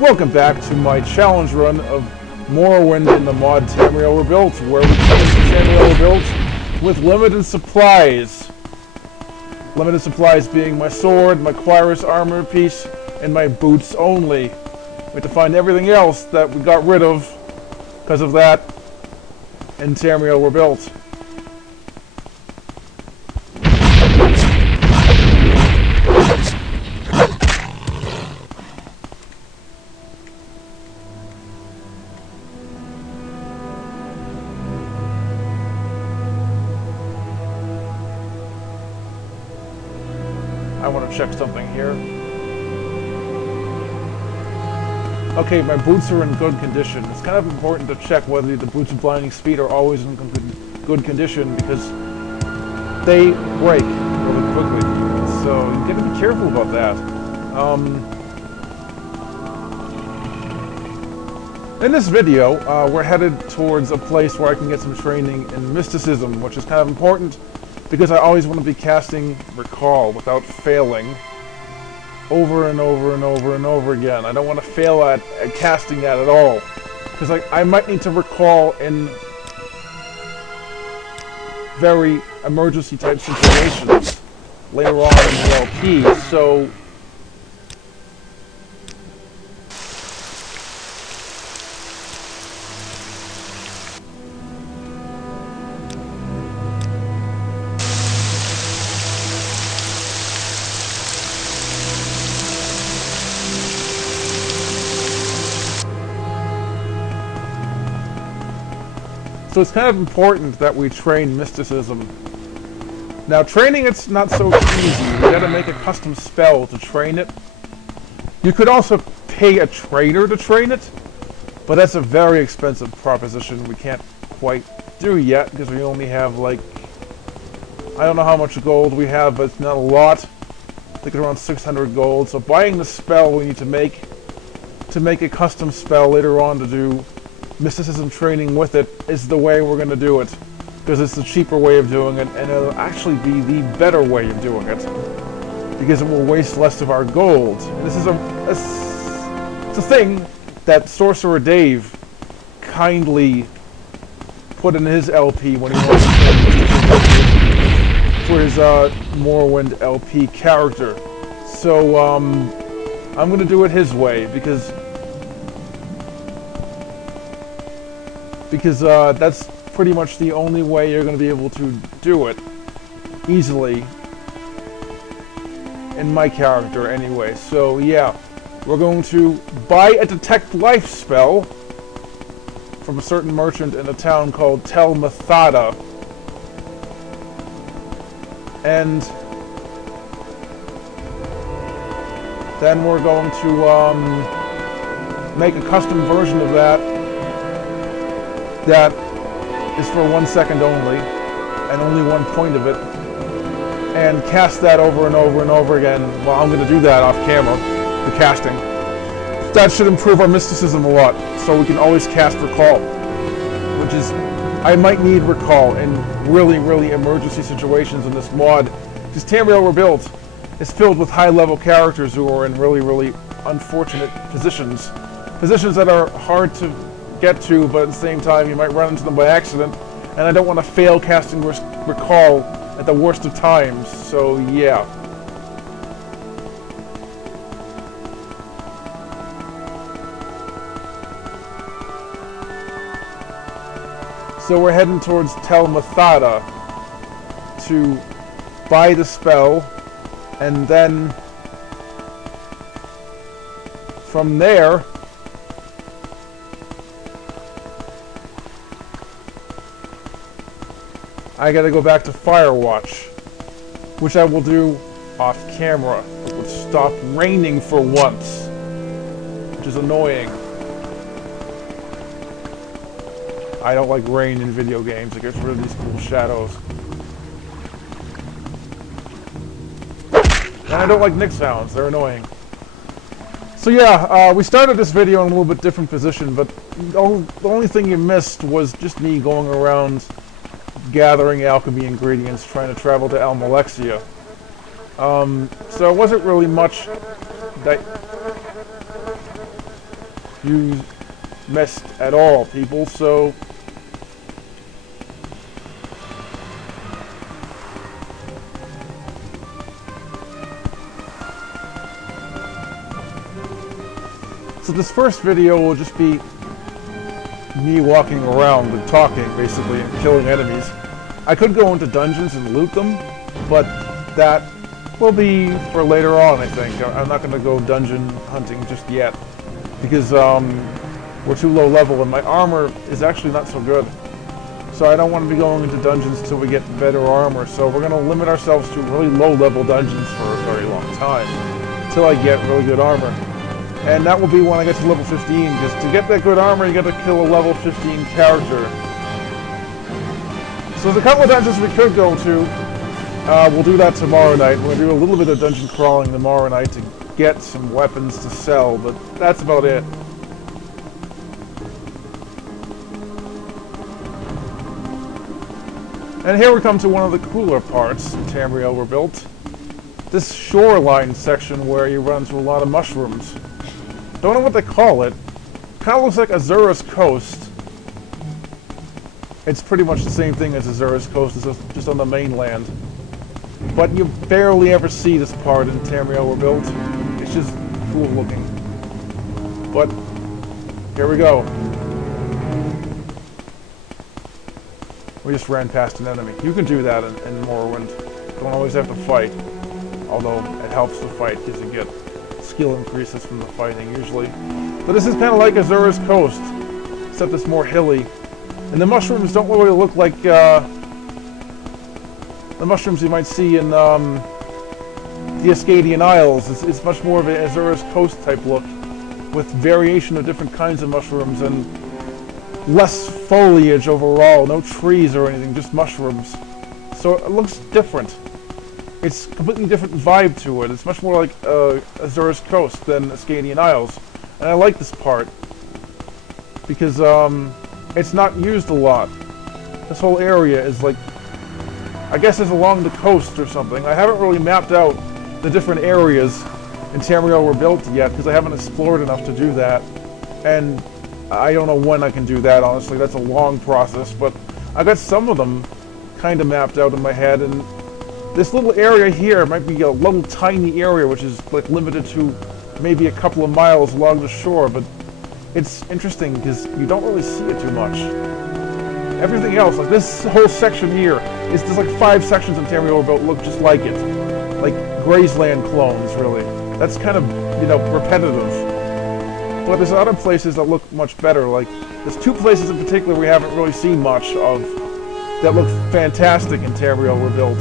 Welcome back to my challenge run of Morrowind in the mod Tamriel Rebuilt, where we come into Tamriel Rebuilt with limited supplies. Limited supplies being my sword, my Quirus armor piece, and my boots only. We have to find everything else that we got rid of because of that in Tamriel Rebuilt. I want to check something here. Okay, my boots are in good condition. It's kind of important to check whether the boots of blinding speed are always in good condition because they break really quickly. So you gotta be careful about that. In this video, we're headed towards a place where I can get some training in mysticism, which is kind of important because I always want to be casting Recall without failing over and over and over and over again. I don't want to fail at casting that at all, because I might need to Recall in very emergency type situations later on in the LP, so it's kind of important that we train mysticism. Now, training it's not so easy. You gotta make a custom spell to train it. You could also pay a trainer to train it, but that's a very expensive proposition we can't quite do yet because we only have like, I don't know how much gold we have, but it's not a lot. I think it's around 600 gold. So buying the spell we need to make a custom spell later on to do mysticism training with it is the way we're going to do it, because it's the cheaper way of doing it, and it'll actually be the better way of doing it, because it will waste less of our gold. And this is it's a thing that Sorcerer Dave kindly put in his LP when he wanted to for his Morrowind LP character. So I'm going to do it his way, because that's pretty much the only way you're going to be able to do it easily in my character anyway. So yeah, we're going to buy a Detect Life spell from a certain merchant in a town called Muthada, and then we're going to make a custom version of that is for 1 second only, and only 1 point of it, and cast that over and over and over again. Well, I'm going to do that off camera, the casting. That should improve our mysticism a lot, so we can always cast Recall, which is, I might need Recall in really, really emergency situations in this mod, because Tamriel Rebuilt is filled with high-level characters who are in really, really unfortunate positions that are hard to get to, but at the same time you might run into them by accident, and I don't want to fail casting Recall at the worst of times, so yeah. So we're heading towards Muthada to buy the spell, and then from there I gotta go back to Firewatch, which I will do off camera. It would stop raining for once, which is annoying. I don't like rain in video games. It gets rid of these cool shadows. And I don't like Nick sounds. They're annoying. So yeah, we started this video in a little bit different position, but the only thing you missed was just me going around gathering alchemy ingredients, trying to travel to Almalexia. So it wasn't really much that use mist at all, people, so... So this first video will just be me walking around and talking, basically, and killing enemies. I could go into dungeons and loot them, but that will be for later on, I think. I'm not going to go dungeon hunting just yet, because we're too low level, and my armor is actually not so good. So I don't want to be going into dungeons until we get better armor, so we're going to limit ourselves to really low level dungeons for a very long time, until I get really good armor. And that will be when I get to level 15, because to get that good armor, you got to kill a level 15 character. So there's a couple of dungeons we could go to. We'll do that tomorrow night. We'll do a little bit of dungeon crawling tomorrow night to get some weapons to sell, but that's about it. And here we come to one of the cooler parts in Tamriel Rebuilt. This shoreline section where you run into a lot of mushrooms. Don't know what they call it. Kind of looks like Azura's Coast. It's pretty much the same thing as Azura's Coast, it's just on the mainland. But you barely ever see this part in Tamriel Rebuilt. It's just cool looking. But here we go. We just ran past an enemy. You can do that in Morrowind. Don't always have to fight. Although it helps to fight because you get skill increases from the fighting usually. But this is kind of like Azura's Coast, except it's more hilly. And the mushrooms don't really look like the mushrooms you might see in the Ascadian Isles. It's much more of an Azura's Coast type look, with variation of different kinds of mushrooms and less foliage overall, no trees or anything, just mushrooms. So it looks different. It's a completely different vibe to it. It's much more like Azura's Coast than Ascadian Isles. And I like this part because it's not used a lot. This whole area is like, I guess it's along the coast or something. I haven't really mapped out the different areas in Tamriel Rebuilt yet because I haven't explored enough to do that. And I don't know when I can do that, honestly. That's a long process, but I got some of them kind of mapped out in my head, and this little area here might be a little tiny area which is like limited to maybe a couple of miles along the shore, but it's interesting because you don't really see it too much. Everything else, like this whole section here, there's like 5 sections in Tamriel Rebuilt look just like it. Like Grazeland clones, really. That's kind of, you know, repetitive. But there's other places that look much better. Like, there's 2 places in particular we haven't really seen much of that look fantastic in Tamriel Rebuilt.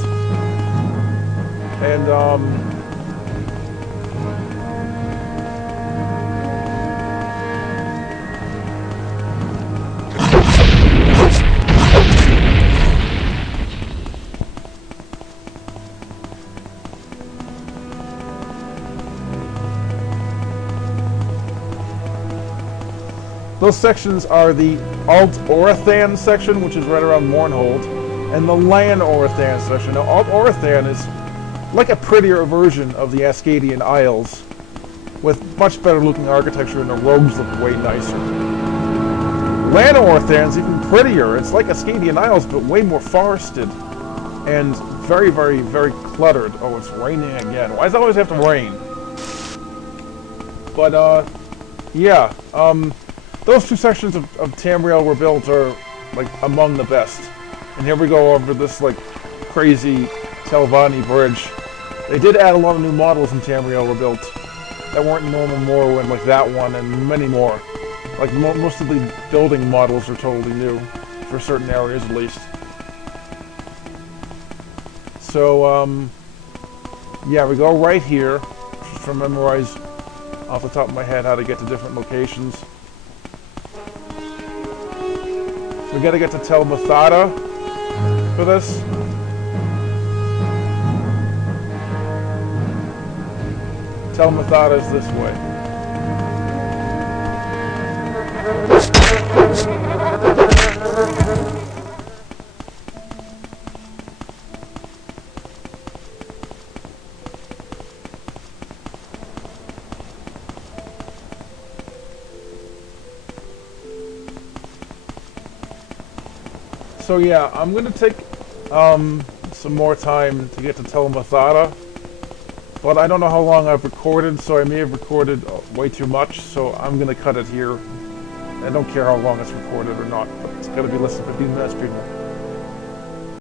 And, those sections are the Alt Orathan section, which is right around Mournhold, and the Lan Orathan section. Now, Alt Orathan is like a prettier version of the Ascadian Isles, with much better looking architecture, and the rogues look way nicer. Lan Orathan's even prettier. It's like Ascadian Isles, but way more forested, and very, very, very cluttered. Oh, it's raining again. Why does it always have to rain? But, yeah, those 2 sections of Tamriel Rebuilt are, like, among the best. And here we go over this, like, crazy Telvanni bridge. They did add a lot of new models in Tamriel Rebuilt that weren't in normal Morrowind, like that one, and many more. Like, most of the building models are totally new, for certain areas at least. So, yeah, we go right here, just to memorize off the top of my head how to get to different locations. We gotta get to Tel Muthada for this. Tel Muthada is this way. So yeah, I'm gonna take some more time to get to tell Muthada, but I don't know how long I've recorded, so I may have recorded way too much, so I'm gonna cut it here. I don't care how long it's recorded or not, but it's gotta be less than 15 minutes, people.